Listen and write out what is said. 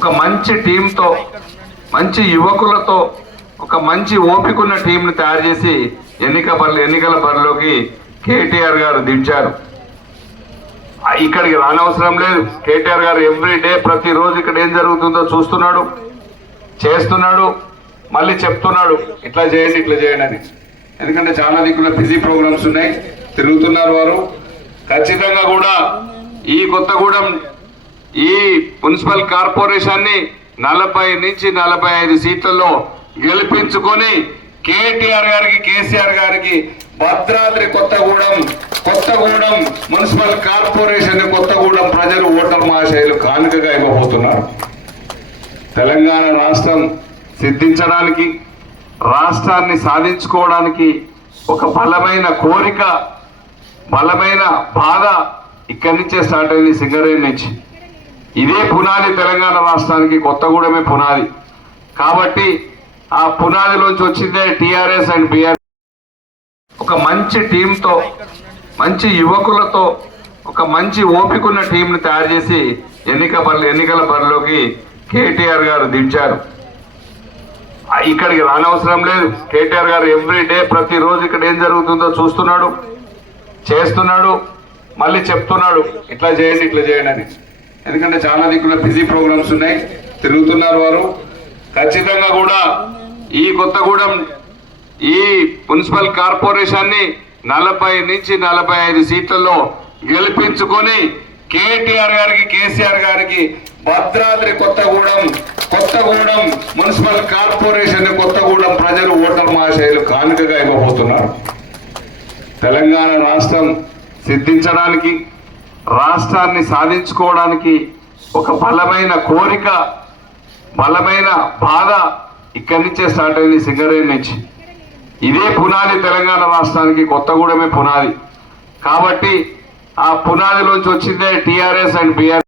ఒక మంచి టీంతో మంచి యువకులతో ఒక మంచి ఓపికన్న టీంని తయారు చేసి ఎన్నిక బరి ఎన్నికల బరిలోకి కేటీఆర్ గారు దించారు. ఇక్కడికి రానవసరం లేదు. కేటీఆర్ గారు ఎవ్రీ డే ప్రతిరోజు ఇక్కడ ఏం జరుగుతుందో చూస్తున్నాడు చేస్తున్నాడు మళ్ళీ చెప్తున్నాడు. ఇట్లా చేయండి ఇట్లా చేయండి అని. ఎందుకంటే చాలా దిక్కుల బిజీ ప్రోగ్రామ్స్ ఉన్నాయి. తిరుగుతున్నారు వారు. ఖచ్చితంగా కూడా ఈ కొత్తగూడెం ఈ మున్సిపల్ కార్పొరేషన్ని నలభై నుంచి నలభై ఐదు సీట్లలో గెలిపించుకొని కేటీఆర్ గారికి కేసీఆర్ గారికి భద్రాద్రి కొత్తగూడెం కొత్తగూడెం మున్సిపల్ కార్పొరేషన్ కొత్తగూడెం ప్రజలు ఓటర్ మహాశైలు కానుకగా ఇవ్వబోతున్నారు. తెలంగాణ రాష్ట్రం సిద్ధించడానికి రాష్ట్రాన్ని సాధించుకోవడానికి ఒక బలమైన కోరిక బలమైన బాధ ఇక్కడి నుంచే స్టార్ట్ అయింది సింగరేణి నుంచి. ఇదే పునాది తెలంగాణ రాష్ట్రానికి కొత్తగూడెమే పునాది. కాబట్టి ఆ పునాదిలోంచి వచ్చిందే టిఆర్ఎస్ అండ్ బిఆర్ఎస్. ఒక మంచి టీంతో మంచి యువకులతో ఒక మంచి ఓపికన్న టీంని తయారు చేసి ఎన్నిక బరి ఎన్నికల బరిలోకి కేటీఆర్ గారు దించారు. ఇక్కడికి రానవసరం లేదు. కేటీఆర్ గారు ఎవ్రీ డే ప్రతిరోజు ఇక్కడ ఏం జరుగుతుందో చూస్తున్నాడు చేస్తున్నాడు మళ్ళీ చెప్తున్నాడు. ఇట్లా చేయండి ఇట్లా చేయండి అని. ఎందుకంటే చాలా దిక్కుల బిజీ ప్రోగ్రామ్స్ ఉన్నాయి. తిరుగుతున్నారు వారు. ఖచ్చితంగా కూడా ఈ కొత్తగూడెం ఈ మున్సిపల్ కార్పొరేషన్ని నలభై నుంచి నలభై ఐదు సీట్లలో గెలిపించుకొని కేటీఆర్ గారికి కేసీఆర్ గారికి భద్రాద్రి కొత్తగూడెం కొత్తగూడెం మున్సిపల్ కార్పొరేషన్ కొత్తగూడెం ప్రజలు ఓటర్ మహాశైలు కానుకగా ఇవ్వబోతున్నారు. తెలంగాణ రాష్ట్రం సిద్ధించడానికి రాష్ట్రాన్ని సాధించుకోవడానికి ఒక బలమైన కోరిక బలమైన బాధ ఇక్కడి నుంచే స్టార్ట్ అయింది సింగరేణి నుంచి. ఇదే పునాది తెలంగాణ రాష్ట్రానికి కొత్తగూడెమే పునాది. కాబట్టి ఆ పునాదిలోంచి వచ్చిందే టీఆర్ఎస్ అండ్ బీఆర్